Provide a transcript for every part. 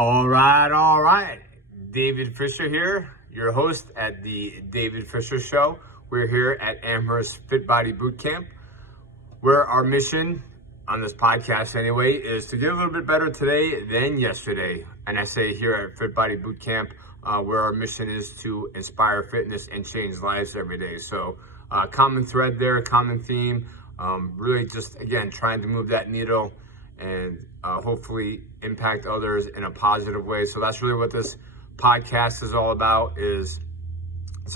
All right. David Fisher here, your host at the David Fisher Show. We're here at Amherst Fit Body Boot Camp, where our mission on this podcast anyway is to get a little bit better today than yesterday. And I say here at Fit Body Boot Camp, where our mission is to inspire fitness and change lives every day. So common thread there, common theme, really just, again, trying to move that needle and hopefully impact others in a positive way. So that's really what this podcast is all about. It's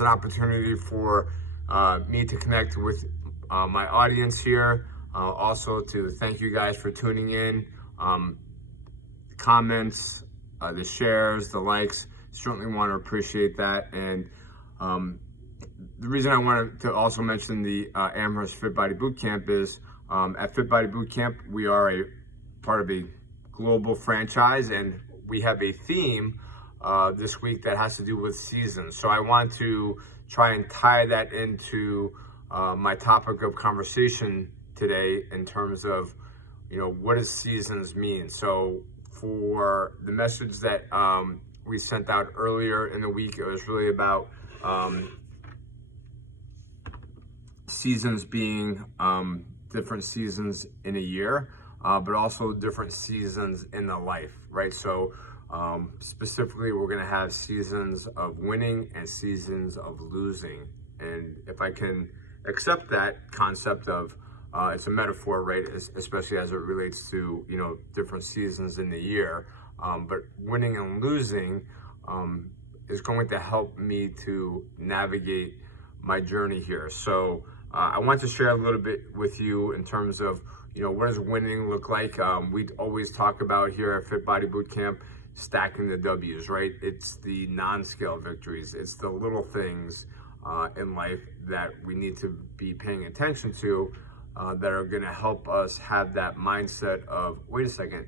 an opportunity for me to connect with my audience here. Also to thank you guys for tuning in. The comments, the shares, the likes, certainly want to appreciate that. And the reason I wanted to also mention the Amherst Fit Body Boot Camp is at Fit Body Boot Camp, we are a part of a global franchise, and we have a theme this week that has to do with seasons. So I want to try and tie that into my topic of conversation today in terms of, what does seasons mean? So for the message that we sent out earlier in the week, it was really about seasons being different seasons in a year, but also different seasons in the life, right? So specifically, we're going to have seasons of winning and seasons of losing. And if I can accept that concept of it's a metaphor, right? Especially as it relates to, different seasons in the year. But winning and losing is going to help me to navigate my journey here. So I want to share a little bit with you in terms of, what does winning look like? We always talk about here at Fit Body Boot Camp, stacking the W's, right? It's the non-scale victories. It's the little things in life that we need to be paying attention to that are going to help us have that mindset of, wait a second,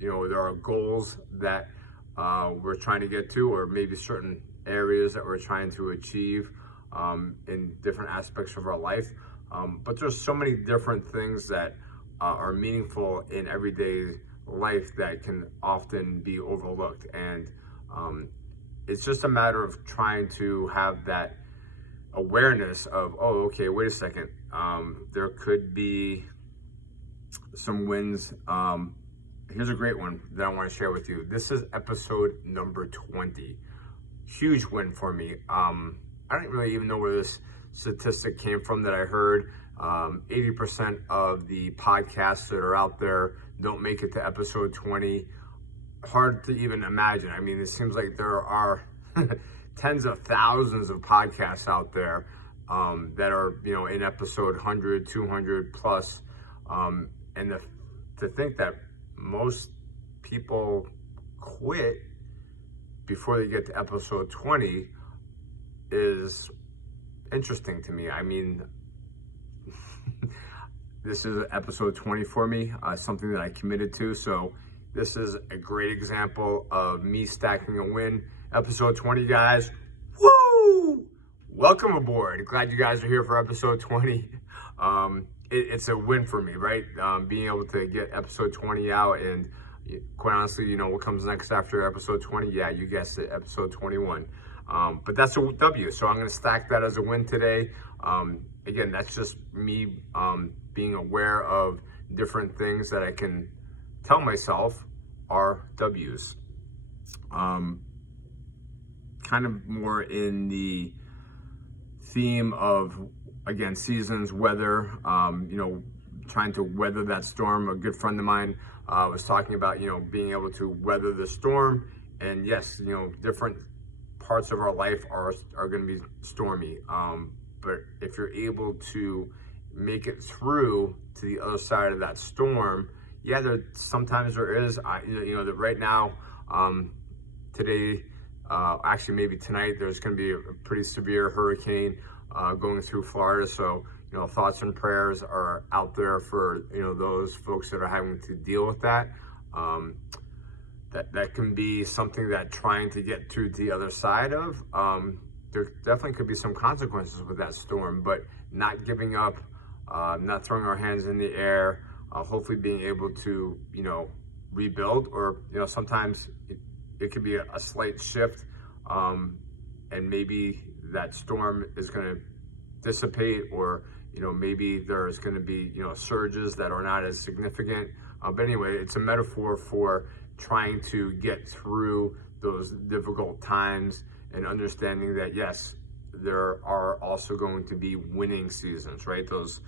there are goals that we're trying to get to, or maybe certain areas that we're trying to achieve in different aspects of our life. But there's so many different things that are meaningful in everyday life that can often be overlooked. And it's just a matter of trying to have that awareness of, oh, okay, wait a second. There could be some wins. Here's a great one that I want to share with you. This is episode number 20. Huge win for me. I don't really even know where this statistic came from that I heard. 80% of the podcasts that are out there don't make it to episode 20. Hard to even imagine. I mean, it seems like there are tens of thousands of podcasts out there that are, in episode 100, 200 plus. And to think that most people quit before they get to episode 20 is interesting to me. I mean, this is episode 20 for me, something that I committed to. So this is a great example of me stacking a win. Episode 20, guys. Woo! Welcome aboard. Glad you guys are here for episode 20. It's a win for me, right? Being able to get episode 20 out, and quite honestly, what comes next after episode 20? Yeah, you guessed it, episode 21. But that's a W, so I'm going to stack that as a win today. Again, that's just me being aware of different things that I can tell myself are W's. Kind of more in the theme of, again, seasons, weather, trying to weather that storm. A good friend of mine was talking about, being able to weather the storm. And yes, different parts of our life are going to be stormy. But if you're able to make it through to the other side of that storm, yeah, sometimes there is, that right now, today, actually maybe tonight, there's going to be a pretty severe hurricane going through Florida. So, thoughts and prayers are out there for, those folks that are having to deal with that. That can be something that trying to get to the other side of, there definitely could be some consequences with that storm, but not giving up, not throwing our hands in the air, hopefully being able to, rebuild, or, sometimes it could be a slight shift, and maybe that storm is going to dissipate, or maybe there's going to be surges that are not as significant. But anyway, it's a metaphor for trying to get through those difficult times and understanding that yes, there are also going to be winning seasons, right? Those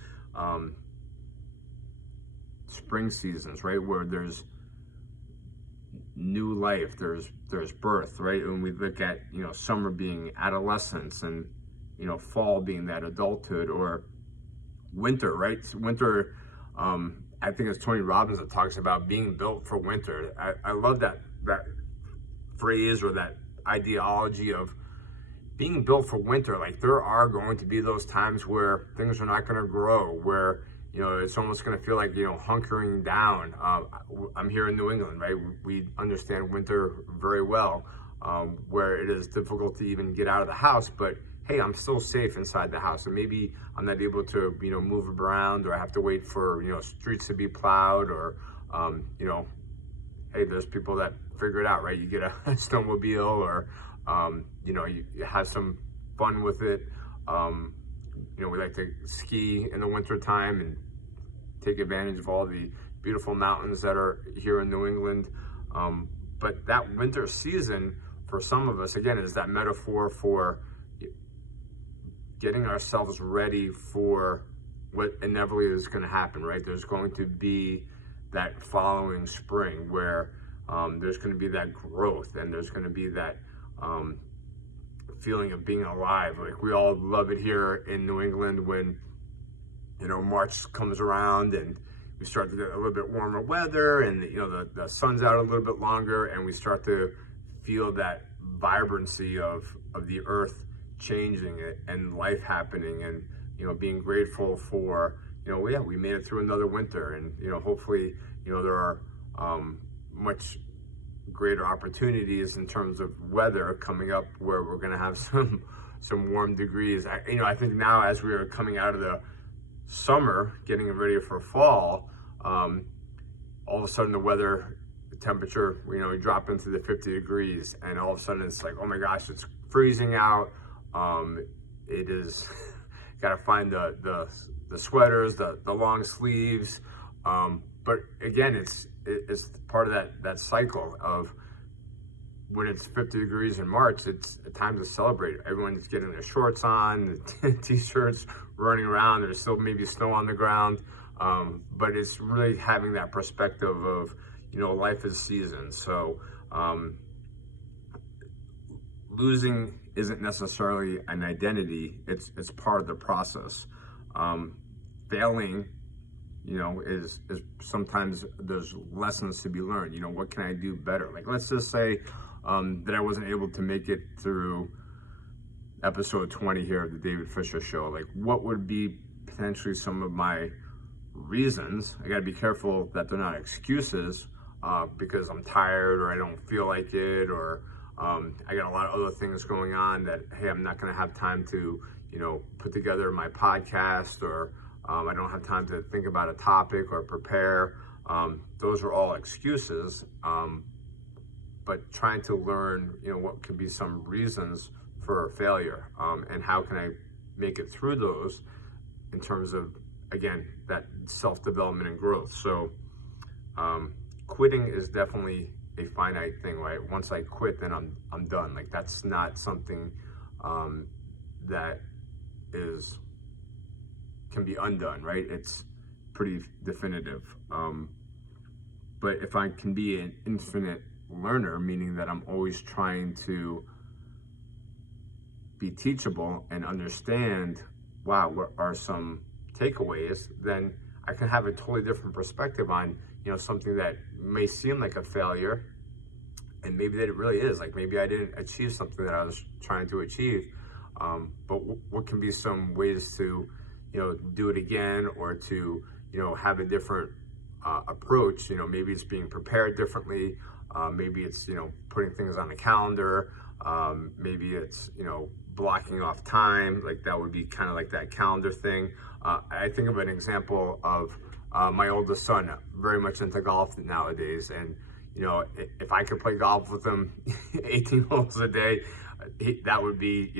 spring seasons, right, where there's new life, there's birth, right? When we look at summer being adolescence, and fall being that adulthood, or winter, right? Winter, I think it's Tony Robbins that talks about being built for winter. I love that phrase, or that ideology of being built for winter. Like, there are going to be those times where things are not going to grow, where it's almost going to feel like hunkering down. I'm here in New England, right? We understand winter very well, where it is difficult to even get out of the house, but hey, I'm still safe inside the house. And maybe I'm not able to move around, or I have to wait for streets to be plowed, or hey, there's people that figure it out, right? You get a snowmobile, or you have some fun with it. We like to ski in the winter time and take advantage of all the beautiful mountains that are here in New England. But that winter season, for some of us, again, is that metaphor for getting ourselves ready for what inevitably is going to happen, right? There's going to be that following spring where there's going to be that growth, and there's going to be that feeling of being alive. Like, we all love it here in New England when March comes around and we start to get a little bit warmer weather, and the sun's out a little bit longer, and we start to feel that vibrancy of the earth changing it, and life happening, and being grateful for we made it through another winter, and hopefully there are much greater opportunities in terms of weather coming up, where we're going to have some warm degrees. I think now, as we are coming out of the summer, getting ready for fall, all of a sudden the temperature, we drop into the 50 degrees, and all of a sudden it's like, oh my gosh, it's freezing out. It is got to find the sweaters, the long sleeves. But again, it's part of that cycle of when it's 50 degrees in March, it's a time to celebrate. Everyone's getting their shorts on, t-shirts, running around. There's still maybe snow on the ground. But it's really having that perspective of, life is seasons. So losing isn't necessarily an identity. It's part of the process. Failing, is sometimes there's lessons to be learned. What can I do better? Like, let's just say that I wasn't able to make it through episode 20 here of the David Fisher Show. Like, what would be potentially some of my reasons? I gotta be careful that they're not excuses, because I'm tired, or I don't feel like it, or I got a lot of other things going on that, hey, I'm not gonna have time to, put together my podcast, or I don't have time to think about a topic or prepare. Those are all excuses, but trying to learn, what could be some reasons for failure, and how can I make it through those in terms of, again, that self-development and growth. So quitting is definitely a finite thing, right? Once I quit, then I'm done. Like, that's not something that can be undone, right? It's pretty definitive. But if I can be an infinite learner, meaning that I'm always trying to be teachable and understand, wow, what are some takeaways, then I can have a totally different perspective on, something that may seem like a failure, and maybe that it really is. Like, maybe I didn't achieve something that I was trying to achieve, but what can be some ways to, do it again, or to, have a different approach? Maybe it's being prepared differently. Maybe it's, putting things on a calendar. Maybe it's, blocking off time. Like, that would be kind of like that calendar thing. I think of an example of my oldest son, very much into golf nowadays. And, if I could play golf with him 18 holes a day, that would be,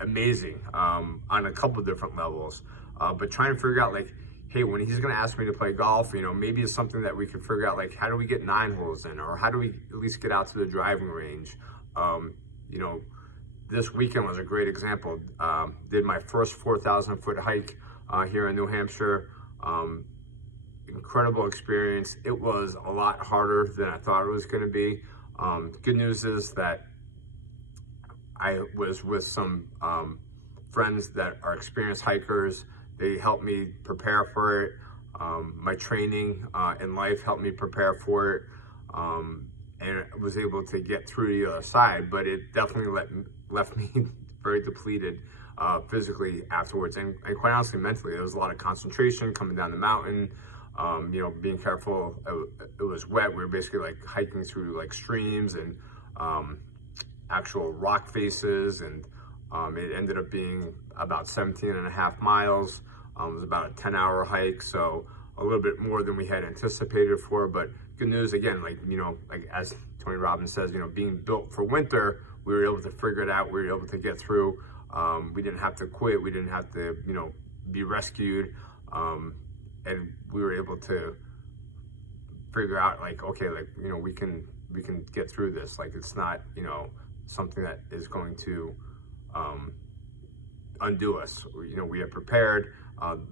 amazing on a couple different levels. But trying to figure out like, hey, when he's going to ask me to play golf, maybe it's something that we can figure out, like, how do we get 9 holes in, or how do we at least get out to the driving range? This weekend was a great example. Did my first 4,000 foot hike here in New Hampshire. Incredible experience. It was a lot harder than I thought it was going to be. Good news is that I was with some friends that are experienced hikers. They helped me prepare for it. My training in life helped me prepare for it, and I was able to get through the other side. But it definitely left me very depleted physically afterwards, and quite honestly, mentally. There was a lot of concentration coming down the mountain. Being careful. It was wet. We were basically like hiking through like streams and actual rock faces, and it ended up being about 17.5 miles. It was about a 10-hour hike, so a little bit more than we had anticipated for. But good news again, like as Tony Robbins says, being built for winter, we were able to figure it out. We were able to get through. We didn't have to quit. We didn't have to, be rescued. And we were able to figure out like, okay, like, we can get through this. Like, it's not, something that is going to undo us. We had prepared.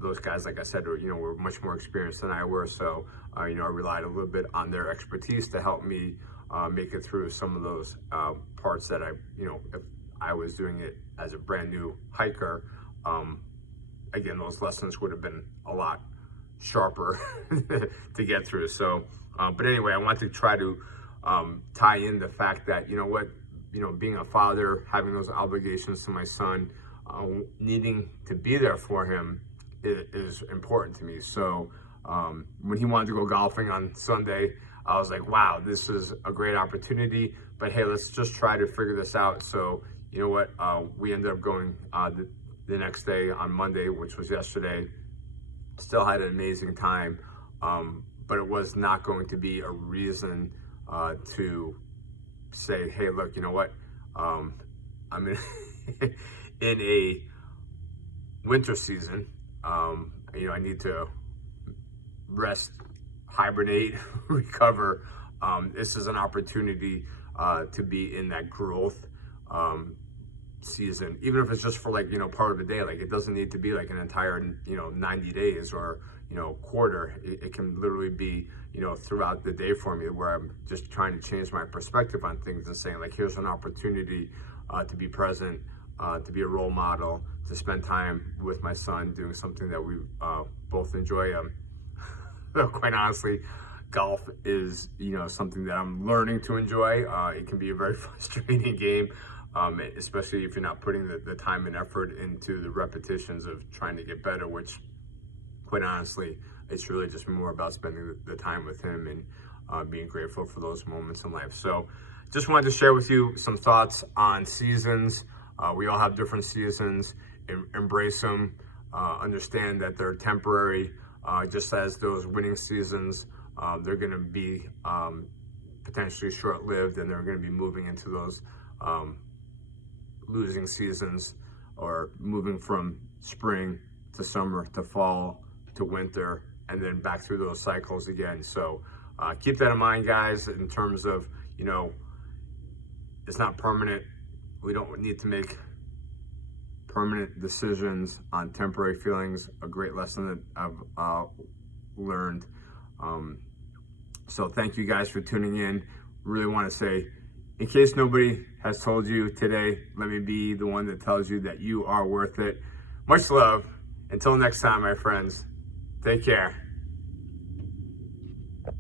Those guys, like I said, were much more experienced than I were. So, I relied a little bit on their expertise to help me make it through some of those parts that if I was doing it as a brand new hiker, again, those lessons would have been a lot sharper to get through. So, but anyway, I want to try to tie in the fact that, being a father, having those obligations to my son, needing to be there for him is important to me. So when he wanted to go golfing on Sunday, I was like, wow, this is a great opportunity, but hey, let's just try to figure this out. So you know what, we ended up going the next day on Monday, which was yesterday. Still had an amazing time, but it was not going to be a reason to say, hey, look, you know what, I'm in a winter season. I need to rest, hibernate, recover. This is an opportunity to be in that growth season, even if it's just for like, part of the day. Like, it doesn't need to be like an entire, 90 days or, quarter. It can literally be, throughout the day for me, where I'm just trying to change my perspective on things and saying like, here's an opportunity to be present, to be a role model, to spend time with my son doing something that we both enjoy. Quite honestly, golf is, something that I'm learning to enjoy. It can be a very frustrating game, especially if you're not putting the time and effort into the repetitions of trying to get better, which, quite honestly, it's really just more about spending the time with him and being grateful for those moments in life. So just wanted to share with you some thoughts on seasons. We all have different seasons. Embrace them. Understand that they're temporary. Just as those winning seasons, they're going to be potentially short-lived, and they're going to be moving into those losing seasons, or moving from spring to summer to fall to winter, and then back through those cycles again. So keep that in mind, guys, in terms of, it's not permanent. We don't need to make permanent decisions on temporary feelings. A great lesson that I've learned. So thank you guys for tuning in. Really want to say, in case nobody has told you today, let me be the one that tells you that you are worth it. Much love. Until next time, my friends, take care.